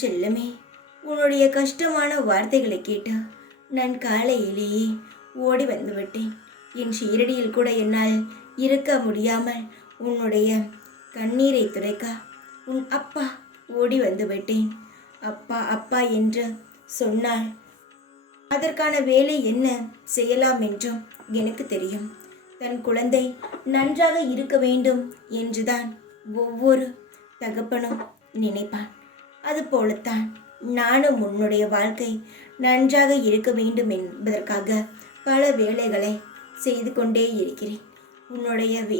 செல்லமே, உன்னுடைய கஷ்டமான வார்த்தைகளை கேட்டு நான் காலையிலேயே ஓடி வந்துவிட்டேன். என் ஷீரடியில் கூட என்னால் இருக்க முடியாமல் உன்னுடைய கண்ணீரை துடைக்க உன் அப்பா ஓடி வந்துவிட்டேன். அப்பா அப்பா என்று சொன்னால் அதற்கான வேலை என்ன செய்யலாம் என்றும் எனக்கு தெரியும். தன் குழந்தை நன்றாக இருக்க வேண்டும் என்றுதான் ஒவ்வொரு தகப்பனும் நினைப்பான். அதுபோலத்தான் நானும் உன்னுடைய வாழ்க்கை நன்றாக இருக்க வேண்டும் என்பதற்காக பல வேலைகளை செய்து கொண்டே இருக்கிறேன்.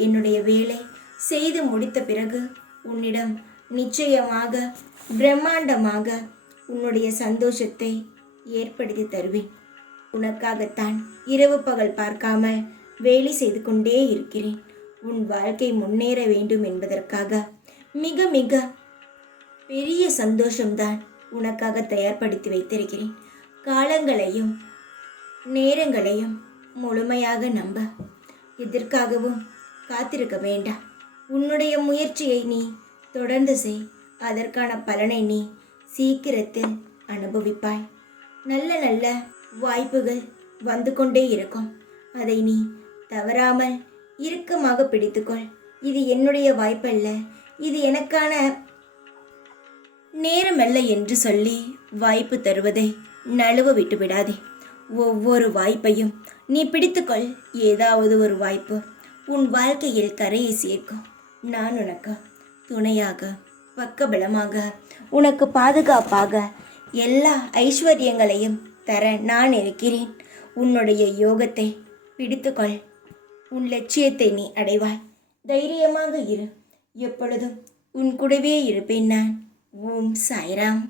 என்னுடைய வேலை செய்து முடித்த பிறகு உன்னிடம் நிச்சயமாக பிரம்மாண்டமாக உன்னுடைய சந்தோஷத்தை ஏற்படுத்தி தருவேன். உனக்காகத்தான் இரவு பகல் பார்க்காமல் வேலை செய்து கொண்டே இருக்கிறேன். உன் வாழ்க்கை முன்னேற வேண்டும் என்பதற்காக மிக மிக பெரிய சந்தோஷம்தான் உனக்காக தயார்படுத்தி வைத்திருக்கிறேன். காலங்களையும் நேரங்களையும் முழுமையாக நம்ப, எதற்காகவும் காத்திருக்க வேண்டாம். உன்னுடைய முயற்சியை நீ தொடர்ந்து செய். அதற்கான பலனை நீ சீக்கிரத்தில் அனுபவிப்பாய். நல்ல நல்ல வாய்ப்புகள் வந்து கொண்டே இருக்கும். அதை நீ தவறாமல் இறுக்கமாக பிடித்துக்கொள். இது என்னுடைய வாய்ப்பல்ல, இது எனக்கான நேரமல்ல என்று சொல்லி வாய்ப்பு தருவதை நழுவ விட்டு விடாதே. ஒவ்வொரு வாய்ப்பையும் நீ பிடித்துக்கொள். ஏதாவது ஒரு வாய்ப்பு உன் வாழ்க்கையில் கரையை சேர்க்கும். நான் உனக்கு துணையாக, பக்கபலமாக, உனக்கு பாதுகாப்பாக எல்லா ஐஸ்வர்யங்களையும் தர நான் இருக்கிறேன். உன்னுடைய யோகத்தை பிடித்துக்கொள். உன் லட்சியத்தை நீ அடைவாய். தைரியமாக இரு. எப்பொழுதும் உன் கூடவே இருப்பேன் நான். ஓம் சாய்ராம்.